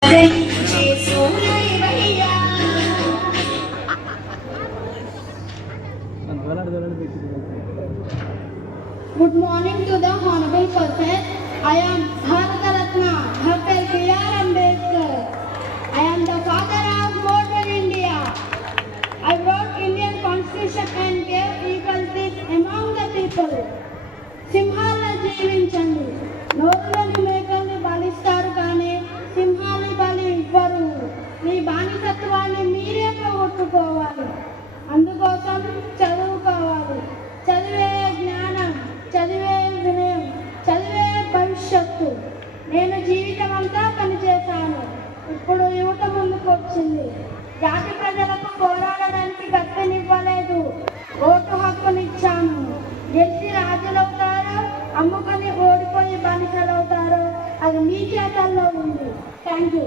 Good morning to the Honorable Person. I am Bharata Ratna, Dr. B.R. Ambedkar. I am the father of modern India. I wrote Indian Constitution and gave equality among the people. సింహాలను జీవించండి, నోరులోని మేకల్ని బలిస్తారు కానీ సింహాన్ని బలి ఇవ్వరు. మీ బానిసత్వాన్ని మీరే పోగొట్టుకోవాలి. అందుకోసం చదువుకోవాలి. చదివే జ్ఞానం, చదివే వినయం, చదివే భవిష్యత్తు. నేను జీవితం అంతా పనిచేశాను. ఇప్పుడు యువత ముందుకు వచ్చింది. జాతి ప్రజలకు పోరాడడానికి గట్టనివ్వలేదు, ఓటు హక్కునిచ్చాను. గెలిచి రాజులవుతారో, అమ్ముకొని ఓడిపోయి బానిసలవుతారో అది మీ చేతల్లో ఉంది. Thank you.